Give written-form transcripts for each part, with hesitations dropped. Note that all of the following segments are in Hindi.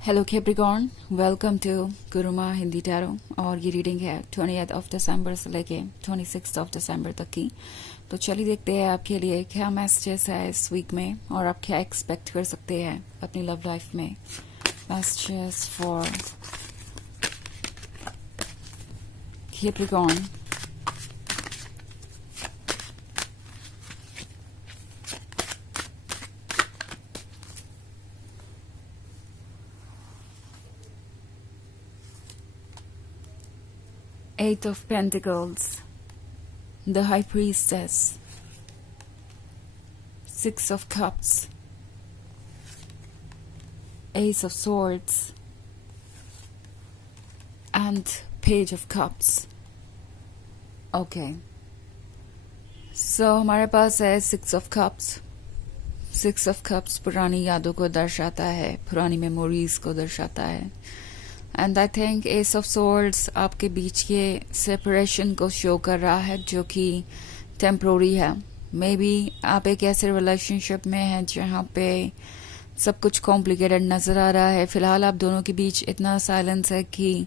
Hello Capricorn, welcome to Guruma Hindi tarot. और ये रीडिंग है 20th ऑफ दिसंबर से लेके 26th ऑफ दिसंबर तक की। तो चलिए देखते हैं आपके लिए क्या मैसेजेस है इस वीक में और आप क्या एक्सपेक्ट कर सकते हैं अपनी लव लाइफ में। Messages for Capricorn. Eight of Pentacles, the High Priestess, Six of Cups, Ace of Swords, and Page of Cups. Okay. So हमारे पास है Six of Cups. Six of Cups पुरानी यादों को दर्शाता है, पुरानी मेमोरीज को दर्शाता है। And I think S of swords आपके बीच के सेपरेशन को शो कर रहा है जो कि टेम्प्रोरी है। मे बी आप एक ऐसे रिलेशनशिप में हैं जहाँ पे सब कुछ कॉम्प्लिकेटेड नज़र आ रहा है। फिलहाल आप दोनों के बीच इतना साइलेंस है कि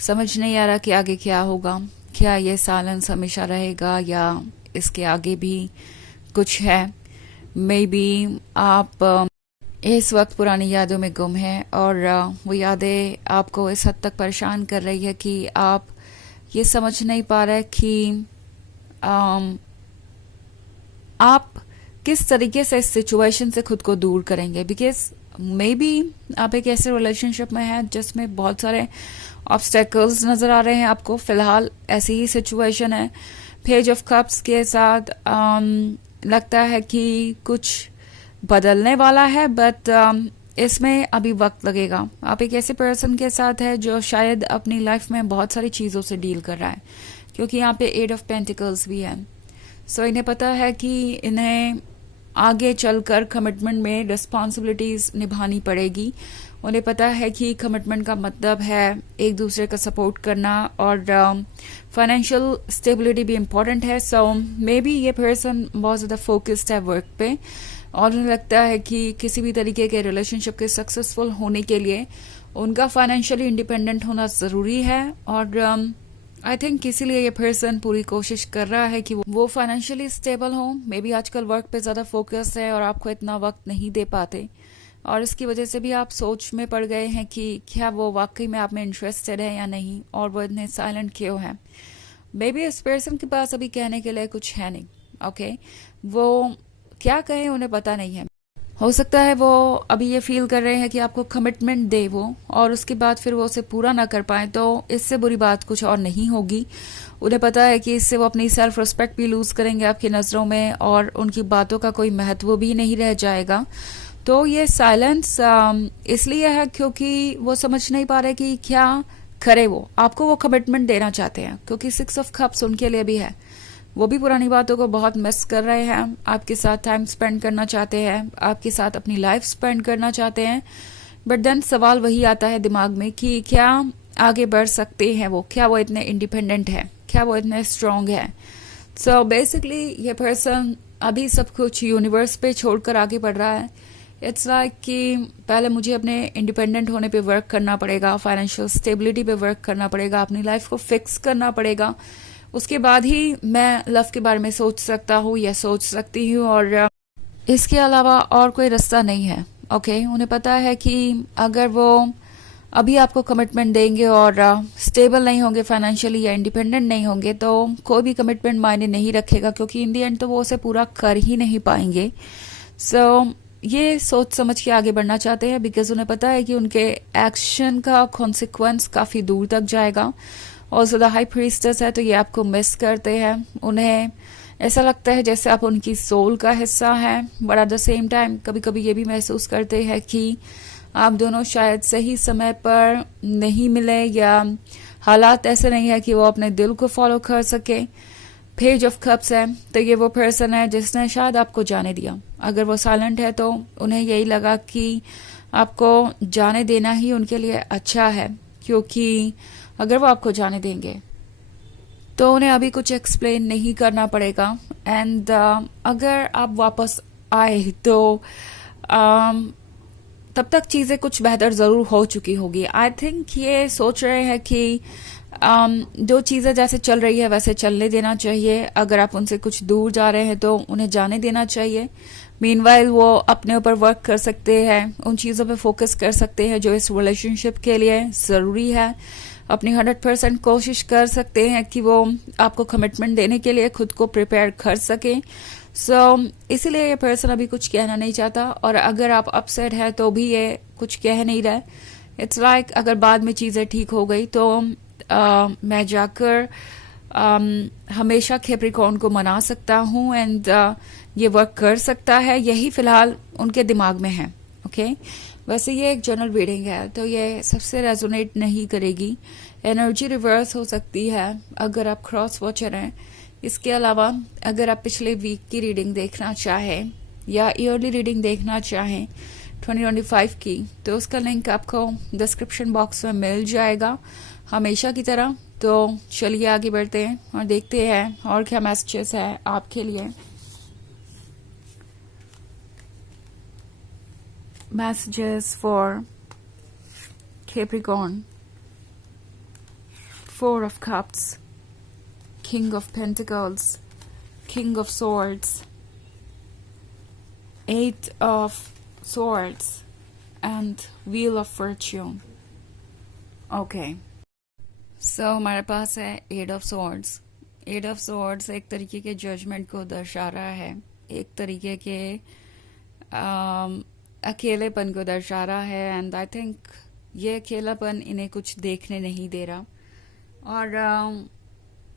समझ नहीं आ रहा कि आगे क्या होगा। क्या ये साइलेंस हमेशा रहेगा या इसके आगे भी कुछ है। मे बी आप इस वक्त पुरानी यादों में गुम हैं और वो यादें आपको इस हद तक परेशान कर रही है कि आप ये समझ नहीं पा रहे कि आप किस तरीके से इस सिचुएशन से खुद को दूर करेंगे। बिकॉज मे बी आप एक ऐसे रिलेशनशिप में हैं जिसमें बहुत सारे ऑब्स्टेकल्स नज़र आ रहे हैं आपको। फिलहाल ऐसी ही सिचुएशन है। पेज ऑफ कप्स के साथ लगता है कि कुछ बदलने वाला है, बट इसमें अभी वक्त लगेगा। आप एक ऐसे पर्सन के साथ है जो शायद अपनी लाइफ में बहुत सारी चीज़ों से डील कर रहा है, क्योंकि यहाँ पे एट ऑफ पेंटिकल्स भी है। सो इन्हें पता है कि इन्हें आगे चलकर कमिटमेंट में रिस्पॉन्सिबिलिटीज निभानी पड़ेगी। उन्हें पता है कि कमिटमेंट का मतलब है एक दूसरे का सपोर्ट करना और फाइनेंशियल स्टेबिलिटी भी इम्पोर्टेंट है। सो मे बी ये पर्सन बहुत ज़्यादा फोकस्ड है वर्क पे और उन्हें लगता है कि किसी भी तरीके के रिलेशनशिप के सक्सेसफुल होने के लिए उनका फाइनेंशियली इंडिपेंडेंट होना ज़रूरी है। और आई थिंक इसीलिए ये पर्सन पूरी कोशिश कर रहा है कि वो फाइनेंशियली स्टेबल हो। मे बी आजकल वर्क पे ज़्यादा फोकस है और आपको इतना वक्त नहीं दे पाते और इसकी वजह से भी आप सोच में पड़ गए हैं कि क्या वो वाकई में आप में इंटरेस्टेड है या नहीं और वो इतने साइलेंट क्यों है। मे बी इस पर्सन के पास अभी कहने के लिए कुछ है नहीं। ओके, वो क्या कहें उन्हें पता नहीं है। हो सकता है वो अभी ये फील कर रहे हैं कि आपको कमिटमेंट दे वो और उसके बाद फिर वो उसे पूरा ना कर पाए, तो इससे बुरी बात कुछ और नहीं होगी। उन्हें पता है कि इससे वो अपनी सेल्फ रिस्पेक्ट भी लूज करेंगे आपकी नज़रों में और उनकी बातों का कोई महत्व भी नहीं रह जाएगा। तो ये साइलेंस इसलिए है क्योंकि वो समझ नहीं पा रहे कि क्या करे। वो आपको वो कमिटमेंट देना चाहते हैं क्योंकि सिक्स ऑफ कप्स उनके लिए भी है। वो भी पुरानी बातों को बहुत मिस कर रहे हैं, आपके साथ टाइम स्पेंड करना चाहते हैं, आपके साथ अपनी लाइफ स्पेंड करना चाहते हैं। बट देन सवाल वही आता है दिमाग में कि क्या आगे बढ़ सकते हैं वो, क्या वो इतने इंडिपेंडेंट है, क्या वो इतने स्ट्रांग है। सो बेसिकली ये पर्सन अभी सब कुछ यूनिवर्स पे छोड़कर आगे बढ़ रहा है। इट्स लाइक कि पहले मुझे अपने इंडिपेंडेंट होने पे वर्क करना पड़ेगा, फाइनेंशियल स्टेबिलिटी पे वर्क करना पड़ेगा, अपनी लाइफ को फिक्स करना पड़ेगा, उसके बाद ही मैं लव के बारे में सोच सकता हूँ या सोच सकती हूँ और इसके अलावा और कोई रास्ता नहीं है। ओके, उन्हें पता है कि अगर वो अभी आपको कमिटमेंट देंगे और स्टेबल नहीं होंगे फाइनेंशियली या इंडिपेंडेंट नहीं होंगे तो कोई भी कमिटमेंट मायने नहीं रखेगा, क्योंकि इन दी एंड तो वो उसे पूरा कर ही नहीं पाएंगे। सो ये सोच समझ के आगे बढ़ना चाहते हैं बिकॉज उन्हें पता है कि उनके एक्शन का कॉन्सिक्वेंस काफ़ी दूर तक जाएगा। और ज़्यादा हाई प्रीस्टेस है तो ये आपको मिस करते हैं। उन्हें ऐसा लगता है जैसे आप उनकी सोल का हिस्सा हैं, but at the same time कभी कभी ये भी महसूस करते हैं कि आप दोनों शायद सही समय पर नहीं मिले या हालात ऐसे नहीं है कि वो अपने दिल को फॉलो कर सके। पेज ऑफ कप्स है तो ये वो पर्सन है जिसने शायद आपको जाने दिया। अगर वो साइलेंट है तो उन्हें यही लगा कि आपको जाने देना ही उनके लिए अच्छा है, क्योंकि अगर वो आपको जाने देंगे तो उन्हें अभी कुछ एक्सप्लेन नहीं करना पड़ेगा। एंड अगर आप वापस आए तब तक चीजें कुछ बेहतर जरूर हो चुकी होगी। आई थिंक ये सोच रहे हैं कि जो चीजें जैसे चल रही है वैसे चलने देना चाहिए। अगर आप उनसे कुछ दूर जा रहे हैं तो उन्हें जाने देना चाहिए। मीनवाइल वो अपने ऊपर वर्क कर सकते हैं, उन चीजों पे फोकस कर सकते हैं जो इस रिलेशनशिप के लिए जरूरी है। अपनी 100% कोशिश कर सकते हैं कि वो आपको कमिटमेंट देने के लिए खुद को प्रिपेयर कर सके। इसीलिए ये पर्सन अभी कुछ कहना नहीं चाहता, और अगर आप अपसेट है तो भी ये कुछ कह नहीं रहा। इट्स लाइक अगर बाद में चीजें ठीक हो गई तो मैं जाकर हमेशा कैप्रिकॉर्न को मना सकता हूँ एंड ये वर्क कर सकता है। यही फिलहाल उनके दिमाग में है। ओके वैसे ये एक जनरल रीडिंग है तो ये सबसे रेजोनेट नहीं करेगी। एनर्जी रिवर्स हो सकती है अगर आप क्रॉस वॉचर हैं। इसके अलावा अगर आप पिछले वीक की रीडिंग देखना चाहें या ईयरली रीडिंग देखना चाहें 2025 की, तो उसका लिंक आपको डिस्क्रिप्शन बॉक्स में मिल जाएगा हमेशा की तरह। तो चलिए आगे बढ़ते हैं और देखते हैं और क्या मैसेजेस है आपके लिए। Messages for Capricorn, 4 of Cups, King of Pentacles, King of Swords, 8 of Swords and Wheel of Fortune. Okay. So हमारे पास है 8 of Swords. 8 of Swords एक तरीके के जजमेंट को दर्शा रहा है, एक तरीके के अकेलेपन को दर्शा रहा है। एंड आई थिंक ये अकेलापन इन्हें कुछ देखने नहीं दे रहा, और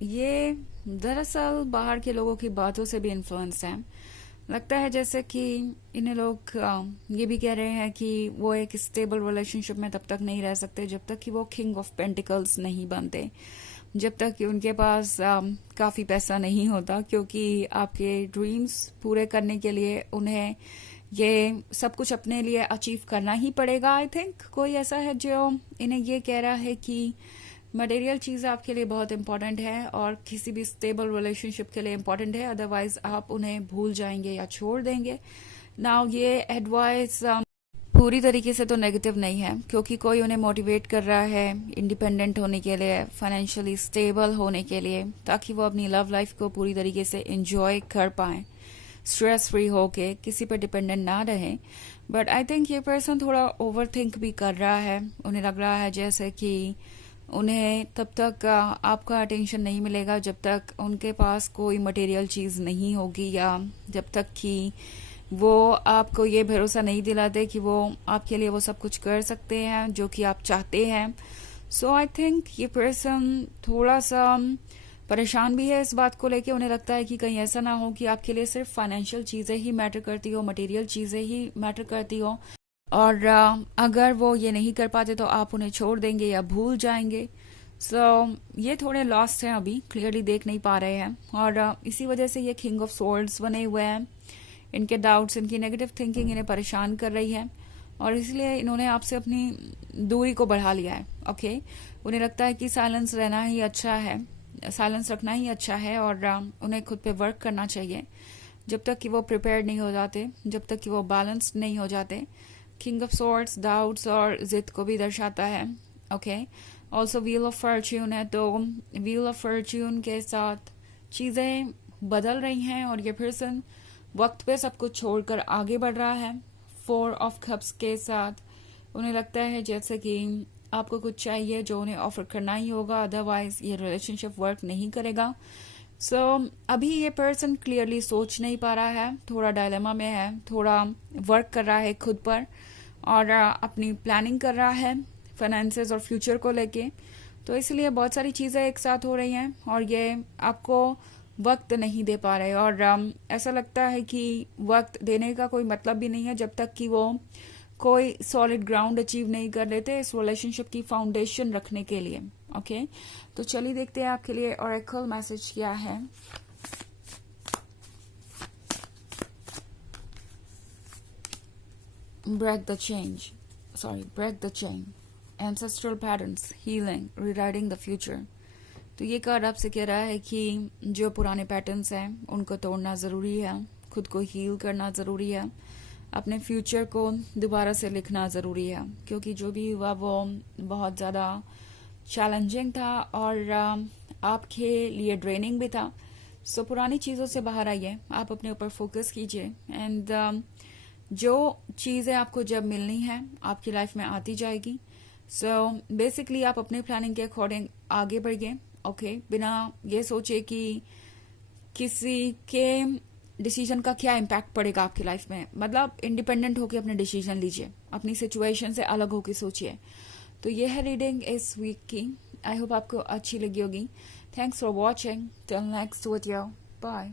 ये दरअसल बाहर के लोगों की बातों से भी इन्फ्लुएंस है। लगता है जैसे कि इन्हें लोग ये भी कह रहे हैं कि वो एक स्टेबल रिलेशनशिप में तब तक नहीं रह सकते जब तक कि वो किंग ऑफ पेंटिकल्स नहीं बनते, जब तक कि उनके पास काफी पैसा नहीं होता, क्योंकि आपके ड्रीम्स पूरे करने के लिए उन्हें ये सब कुछ अपने लिए अचीव करना ही पड़ेगा। आई थिंक कोई ऐसा है जो इन्हें ये कह रहा है कि मटेरियल चीज़ आपके लिए बहुत इंपॉर्टेंट है और किसी भी स्टेबल रिलेशनशिप के लिए इंपॉर्टेंट है, अदरवाइज आप उन्हें भूल जाएंगे या छोड़ देंगे। नाउ ये एडवाइस पूरी तरीके से तो नेगेटिव नहीं है, क्योंकि कोई उन्हें मोटिवेट कर रहा है इंडिपेंडेंट होने के लिए, फाइनेंशियली स्टेबल होने के लिए, ताकि वो अपनी लव लाइफ को पूरी तरीके से एंजॉय कर पाए, स्ट्रेस फ्री होके, किसी पर डिपेंडेंट ना रहे। बट आई थिंक ये पर्सन थोड़ा ओवर थिंक भी कर रहा है। उन्हें लग रहा है जैसे कि उन्हें तब तक आपका अटेंशन नहीं मिलेगा जब तक उनके पास कोई मटेरियल चीज़ नहीं होगी, या जब तक कि वो आपको ये भरोसा नहीं दिलाते कि वो आपके लिए वो सब कुछ कर सकते हैं जो कि आप चाहते हैं। सो आई थिंक ये पर्सन थोड़ा सा परेशान भी है इस बात को लेके। उन्हें लगता है कि कहीं ऐसा ना हो कि आपके लिए सिर्फ फाइनेंशियल चीज़ें ही मैटर करती हो, मटेरियल चीज़ें ही मैटर करती हो, और अगर वो ये नहीं कर पाते तो आप उन्हें छोड़ देंगे या भूल जाएंगे। ये थोड़े लॉस्ट हैं, अभी क्लियरली देख नहीं पा रहे हैं, और इसी वजह से ये किंग ऑफ सोर्ड्स बने हुए हैं। इनके डाउट्स, इनकी नेगेटिव थिंकिंग इन्हें परेशान कर रही है, और इसलिए इन्होंने आपसे अपनी दूरी को बढ़ा लिया है। ओके उन्हें लगता है कि साइलेंस रहना ही अच्छा है, साइलेंस रखना ही अच्छा है, और उन्हें खुद पे वर्क करना चाहिए जब तक कि वो प्रिपेयर्ड नहीं हो जाते, जब तक कि वो बैलेंस्ड नहीं हो जाते। किंग ऑफ सोर्ड्स डाउट्स और जिद को भी दर्शाता है। Okay also wheel of Fortune है, तो व्हील ऑफ फॉर्च्यून के साथ चीज़ें बदल रही हैं और ये पर्सन वक्त पे सब कुछ छोड़कर आगे बढ़ रहा है। 4 ऑफ कप्स के साथ उन्हें लगता है जैसे कि आपको कुछ चाहिए जो उन्हें ऑफर करना ही होगा, अदरवाइज ये रिलेशनशिप वर्क नहीं करेगा। अभी ये पर्सन क्लियरली सोच नहीं पा रहा है, थोड़ा डायलेमा में है, थोड़ा वर्क कर रहा है खुद पर, और अपनी प्लानिंग कर रहा है फाइनेंसेस और फ्यूचर को लेके। तो इसलिए बहुत सारी चीज़ें एक साथ हो रही हैं और ये आपको वक्त नहीं दे पा रहे, और ऐसा लगता है कि वक्त देने का कोई मतलब भी नहीं है जब तक कि वो कोई सॉलिड ग्राउंड अचीव नहीं कर लेते इस रिलेशनशिप की फाउंडेशन रखने के लिए। ओके तो चलिए देखते हैं आपके लिए ऑरेकल मैसेज क्या है। break the chain, ancestral patterns, healing, rewriting the future। तो ये कार्ड आपसे कह रहा है कि जो पुराने पैटर्न्स हैं उनको तोड़ना ज़रूरी है, खुद को हील करना ज़रूरी है, अपने फ्यूचर को दोबारा से लिखना ज़रूरी है, क्योंकि जो भी हुआ वो बहुत ज़्यादा चैलेंजिंग था और आपके लिए ड्रेनिंग भी था। सो पुरानी चीज़ों से बाहर आइए, आप अपने ऊपर फोकस कीजिए एंड जो चीज़ें आपको जब मिलनी है आपकी लाइफ में आती जाएगी। सो बेसिकली आप अपने प्लानिंग के अकॉर्डिंग आगे बढ़िए, ओके, बिना ये सोचे कि किसी के डिसीजन का क्या इम्पैक्ट पड़ेगा आपकी लाइफ में। मतलब इंडिपेंडेंट होकर अपने डिसीजन लीजिए, अपनी सिचुएशन से अलग होकर सोचिए। तो ये है रीडिंग इस वीक की। आई होप आपको अच्छी लगी होगी। Thanks for watching. Till next video, bye.